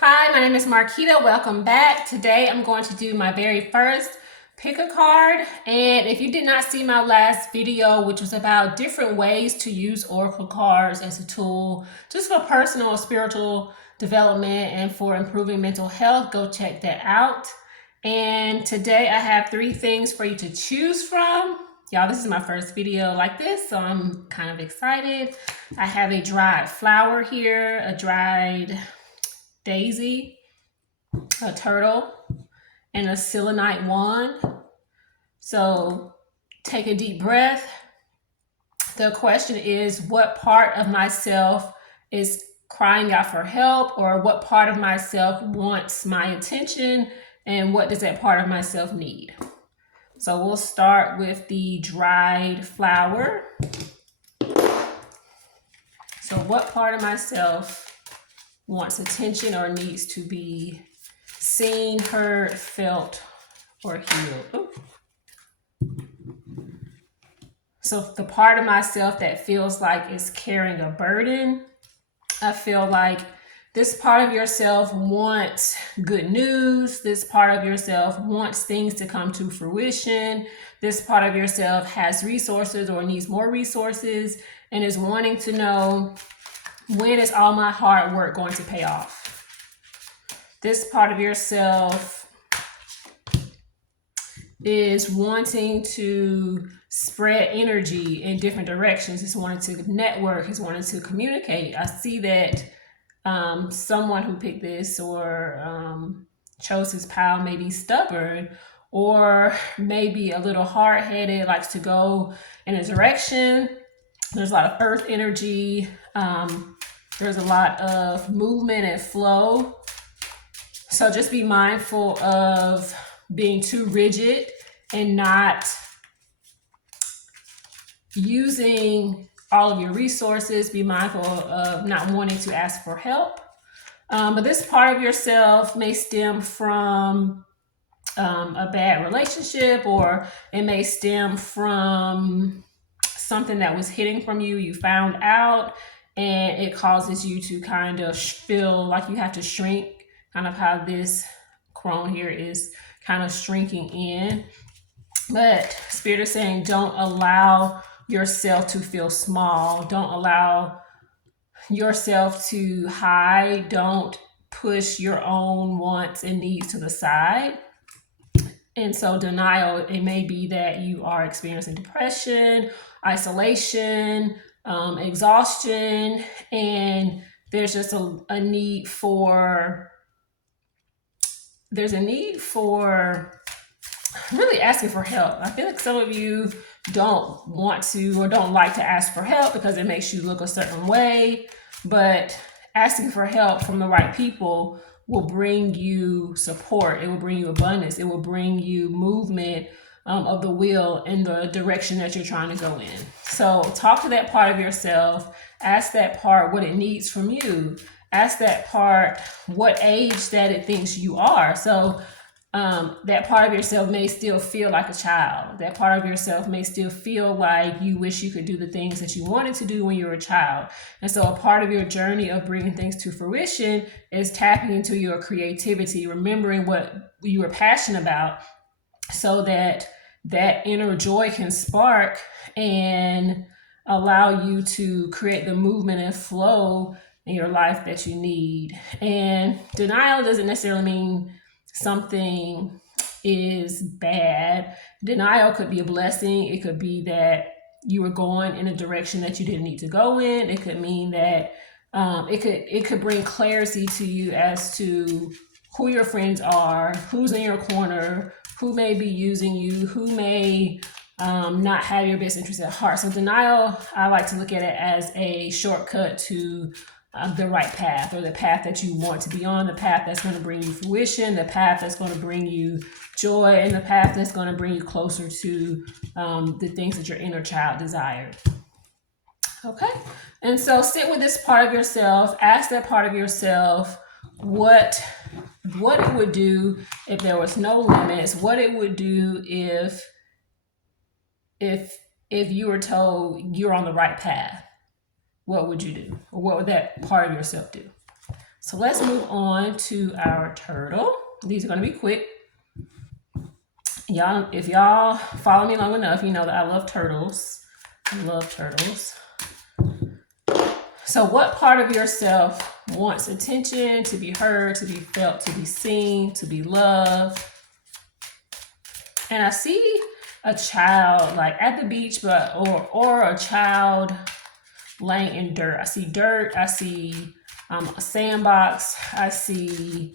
Hi, my name is Marquita. Welcome back. Today I'm going to do my very first pick a card. And if you did not see my last video, which was about different ways to use oracle cards as a tool, just for personal and spiritual development and for improving mental health, go check that out. And today I have 3 things for you to choose from. Y'all, this is my first video like this, so I'm kind of excited. I have a dried flower here, a dried daisy, a turtle, and a selenite wand. So take a deep breath. The question is, what part of myself is crying out for help, or what part of myself wants my attention, and what does that part of myself need? So we'll start with the dried flower. So what part of myself wants attention or needs to be seen, heard, felt, or healed? So the part of myself that feels like it's carrying a burden, I feel like this part of yourself wants good news. This part of yourself wants things to come to fruition. This part of yourself has resources or needs more resources and is wanting to know, when is all my hard work going to pay off? This part of yourself is wanting to spread energy in different directions. It's wanting to network. It's wanting to communicate. I see that someone who picked this or chose this pile may be stubborn or maybe a little hard-headed, likes to go in a direction. There's a lot of earth energy. There's a lot of movement and flow. So just be mindful of being too rigid and not using all of your resources. Be mindful of not wanting to ask for help. But this part of yourself may stem from a bad relationship, or it may stem from something that was hidden from you. You found out, and it causes you to kind of feel like you have to shrink, kind of how this crone here is kind of shrinking in. But Spirit is saying, don't allow yourself to feel small. Don't allow yourself to hide. Don't push your own wants and needs to the side. And so denial, it may be that you are experiencing depression, isolation, exhaustion, and there's just a need for really asking for help. I feel like some of you don't want to or don't like to ask for help because it makes you look a certain way, but asking for help from the right people will bring you support. It will bring you abundance. It will bring you movement of the wheel in the direction that you're trying to go in. So talk to that part of yourself. Ask that part what it needs from you. Ask that part what age that it thinks you are. So that part of yourself may still feel like a child. That part of yourself may still feel like you wish you could do the things that you wanted to do when you were a child. And so a part of your journey of bringing things to fruition is tapping into your creativity, remembering what you were passionate about, so that that inner joy can spark and allow you to create the movement and flow in your life that you need. And denial doesn't necessarily mean something is bad. Denial could be a blessing. It could be that you were going in a direction that you didn't need to go in. It could mean that it could bring clarity to you as to who your friends are, who's in your corner, who may be using you, who may not have your best interest at heart. So denial, I like to look at it as a shortcut to the right path, or the path that you want to be on, the path that's going to bring you fruition, the path that's going to bring you joy, and the path that's going to bring you closer to the things that your inner child desired. Okay, and so sit with this part of yourself. Ask that part of yourself what it would do if there was no limits. What it would do if you were told you're on the right path. What would you do? Or what would that part of yourself do? So let's move on to our turtle. These are going to be quick. Y'all, if y'all follow me long enough, you know that I love turtles. I love turtles. So what part of yourself wants attention, to be heard, to be felt, to be seen, to be loved? And I see a child like at the beach, but or a child laying in dirt. I see dirt. I see a sandbox. I see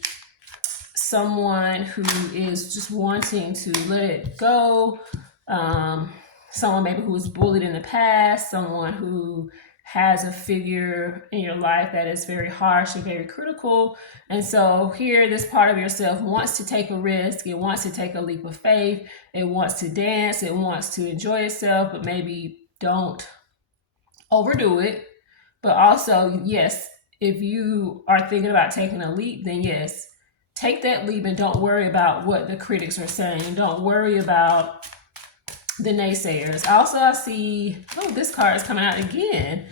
someone who is just wanting to let it go. Someone maybe who was bullied in the past. Someone who has a figure in your life that is very harsh and very critical. And so here, this part of yourself wants to take a risk. It wants to take a leap of faith. It wants to dance. It wants to enjoy itself, but maybe don't overdo it. But also, yes, if you are thinking about taking a leap, then yes, take that leap and don't worry about what the critics are saying. Don't worry about the naysayers. Also, I see, this card is coming out again.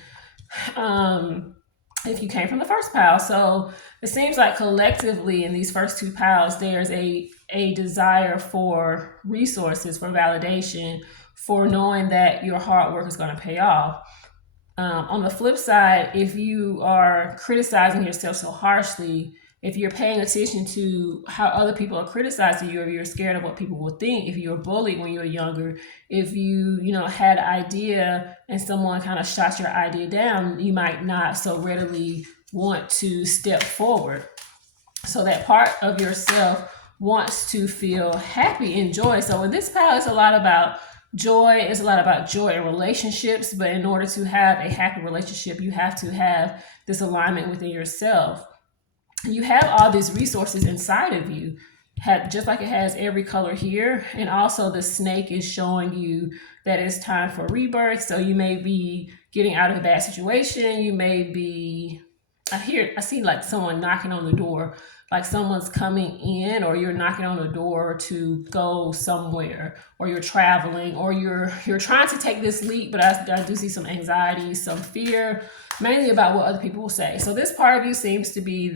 If you came from the first pile. So it seems like collectively in these first two piles, there's a desire for resources, for validation, for knowing that your hard work is going to pay off. On the flip side, if you are criticizing yourself so harshly, if you're paying attention to how other people are criticizing you, or you're scared of what people will think, if you were bullied when you were younger, if you had an idea and someone kind of shot your idea down, you might not so readily want to step forward. So that part of yourself wants to feel happy and joy. So in this pile, it's a lot about joy. It's a lot about joy in relationships. But in order to have a happy relationship, you have to have this alignment within yourself. You have all these resources inside of you, just like it has every color here. And also the snake is showing you that it's time for rebirth. So you may be getting out of a bad situation. You may be, I see like someone knocking on the door, like someone's coming in, or you're knocking on the door to go somewhere, or you're traveling, or you're trying to take this leap. But I do see some anxiety, some fear, mainly about what other people will say. So this part of you seems to be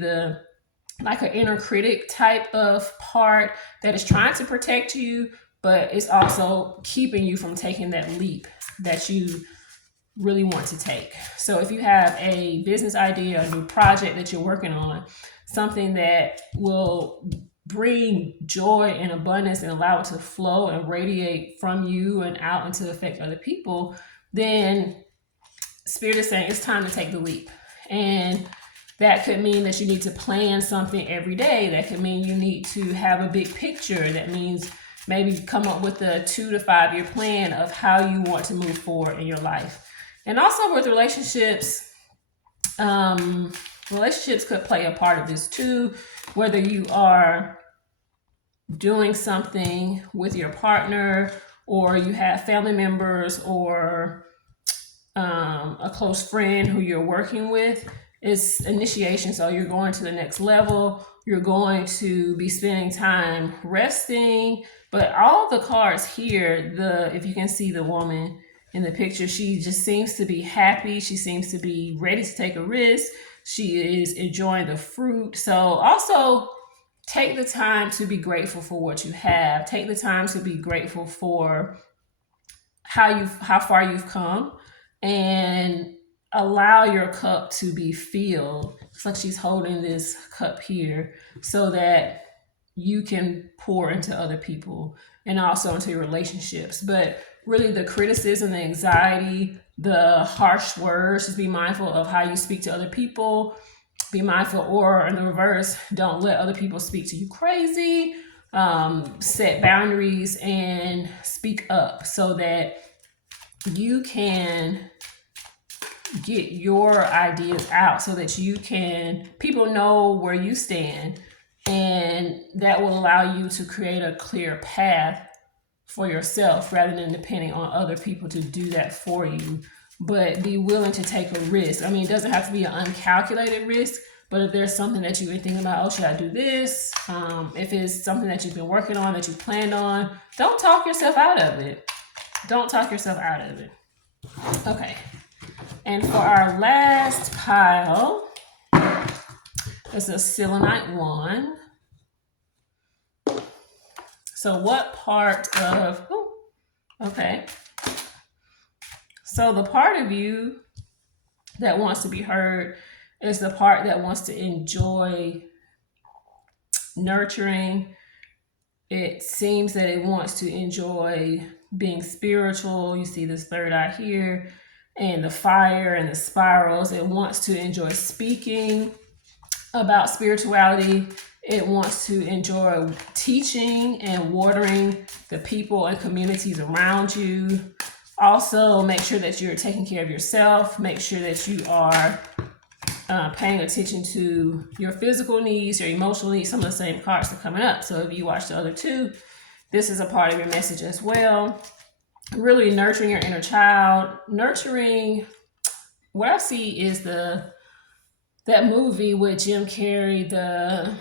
like an inner critic type of part that is trying to protect you, but it's also keeping you from taking that leap that you really want to take. So if you have a business idea, a new project that you're working on, something that will bring joy and abundance and allow it to flow and radiate from you and out and to affect other people, then Spirit is saying it's time to take the leap. And that could mean that you need to plan something every day. That could mean you need to have a big picture. That means maybe come up with a 2 to 5 year plan of how you want to move forward in your life. And also with relationships, relationships could play a part of this too, whether you are doing something with your partner, or you have family members, or a close friend who you're working with. It's initiation. So you're going to the next level. You're going to be spending time resting. But all the cards here, if you can see the woman in the picture, she just seems to be happy. She seems to be ready to take a risk. She is enjoying the fruit. So also take the time to be grateful for what you have. Take the time to be grateful for how far you've come, and allow your cup to be filled. It's like she's holding this cup here so that you can pour into other people and also into your relationships. But really the criticism, the anxiety, the harsh words, just be mindful of how you speak to other people. Be mindful, or in the reverse, don't let other people speak to you crazy. Set boundaries and speak up so that you can get your ideas out, so that people know where you stand, and that will allow you to create a clear path for yourself rather than depending on other people to do that for you. But be willing to take a risk. I mean, it doesn't have to be an uncalculated risk, but if there's something that you've been thinking about, should I do this? If it's something that you've been working on, that you planned on, don't talk yourself out of it. Don't talk yourself out of it. Okay. And for our last pile, It's a selenite 1. So what part of, okay. So the part of you that wants to be heard is the part that wants to enjoy nurturing. It seems that it wants to enjoy being spiritual. You see this third eye here, and the fire and the spirals. It wants to enjoy speaking about spirituality. It wants to enjoy teaching and watering the people and communities around you. Also, make sure that you're taking care of yourself. Make sure that you are paying attention to your physical needs, your emotional needs. Some of the same cards are coming up. So if you watch the other two, this is a part of your message as well. Really nurturing your inner child. Nurturing, what I see is that movie with Jim Carrey, the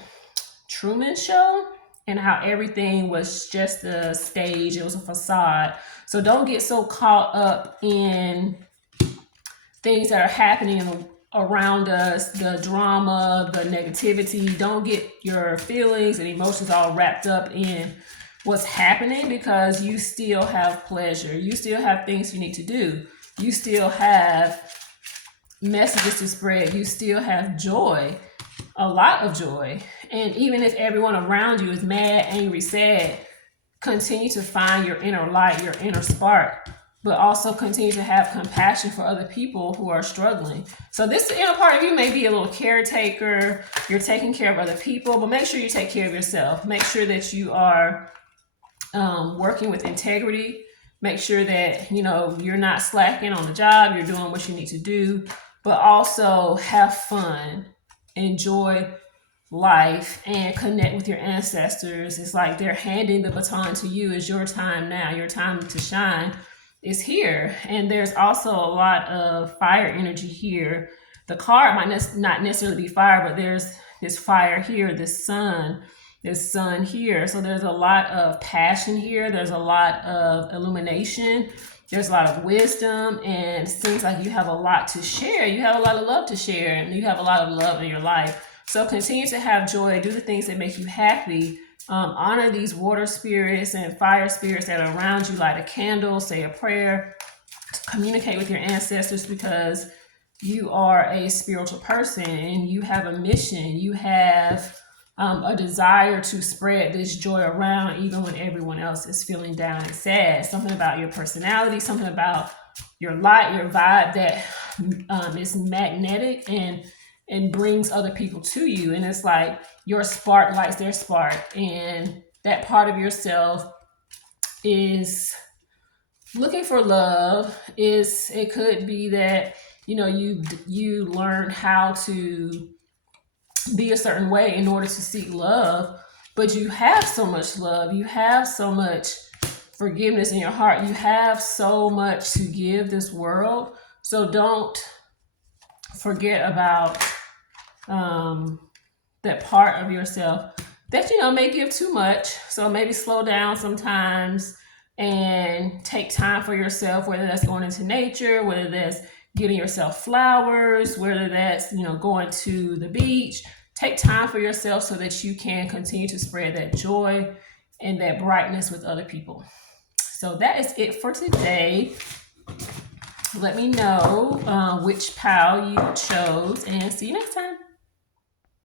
Truman Show, and how everything was just a stage. It was a facade. So don't get so caught up in things that are happening around us, the drama, the negativity. Don't get your feelings and emotions all wrapped up in what's happening, because you still have pleasure. You still have things you need to do. You still have messages to spread. You still have joy, a lot of joy. And even if everyone around you is mad, angry, sad, continue to find your inner light, your inner spark, but also continue to have compassion for other people who are struggling. So this inner part of you may be a little caretaker. You're taking care of other people, but make sure you take care of yourself. Make sure that you are working with integrity. Make sure that, you're not slacking on the job. You're doing what you need to do, but also have fun, enjoy life, and connect with your ancestors. It's like they're handing the baton to you. It's your time now. Your time to shine is here. And there's also a lot of fire energy here. The card might not necessarily be fire, but there's this fire here, this sun here. So there's a lot of passion here. There's a lot of illumination. There's a lot of wisdom, and it seems like you have a lot to share. You have a lot of love to share, and you have a lot of love in your life. So continue to have joy. Do the things that make you happy. Honor these water spirits and fire spirits that are around you. Light a candle, say a prayer, communicate with your ancestors, because you are a spiritual person and you have a mission. You have a desire to spread this joy around, even when everyone else is feeling down and sad. Something about your personality, something about your light, your vibe that is magnetic and brings other people to you. And it's like your spark lights their spark, and that part of yourself is looking for love. It could be that you learn how to be a certain way in order to seek love, but you have so much love, you have so much forgiveness in your heart, you have so much to give this world. So don't forget about that part of yourself that may give too much. So maybe slow down sometimes and take time for yourself, whether that's going into nature, whether that's getting yourself flowers, whether that's going to the beach. Take time for yourself so that you can continue to spread that joy and that brightness with other people. So that is it for today. Let me know which pal you chose, and see you next time.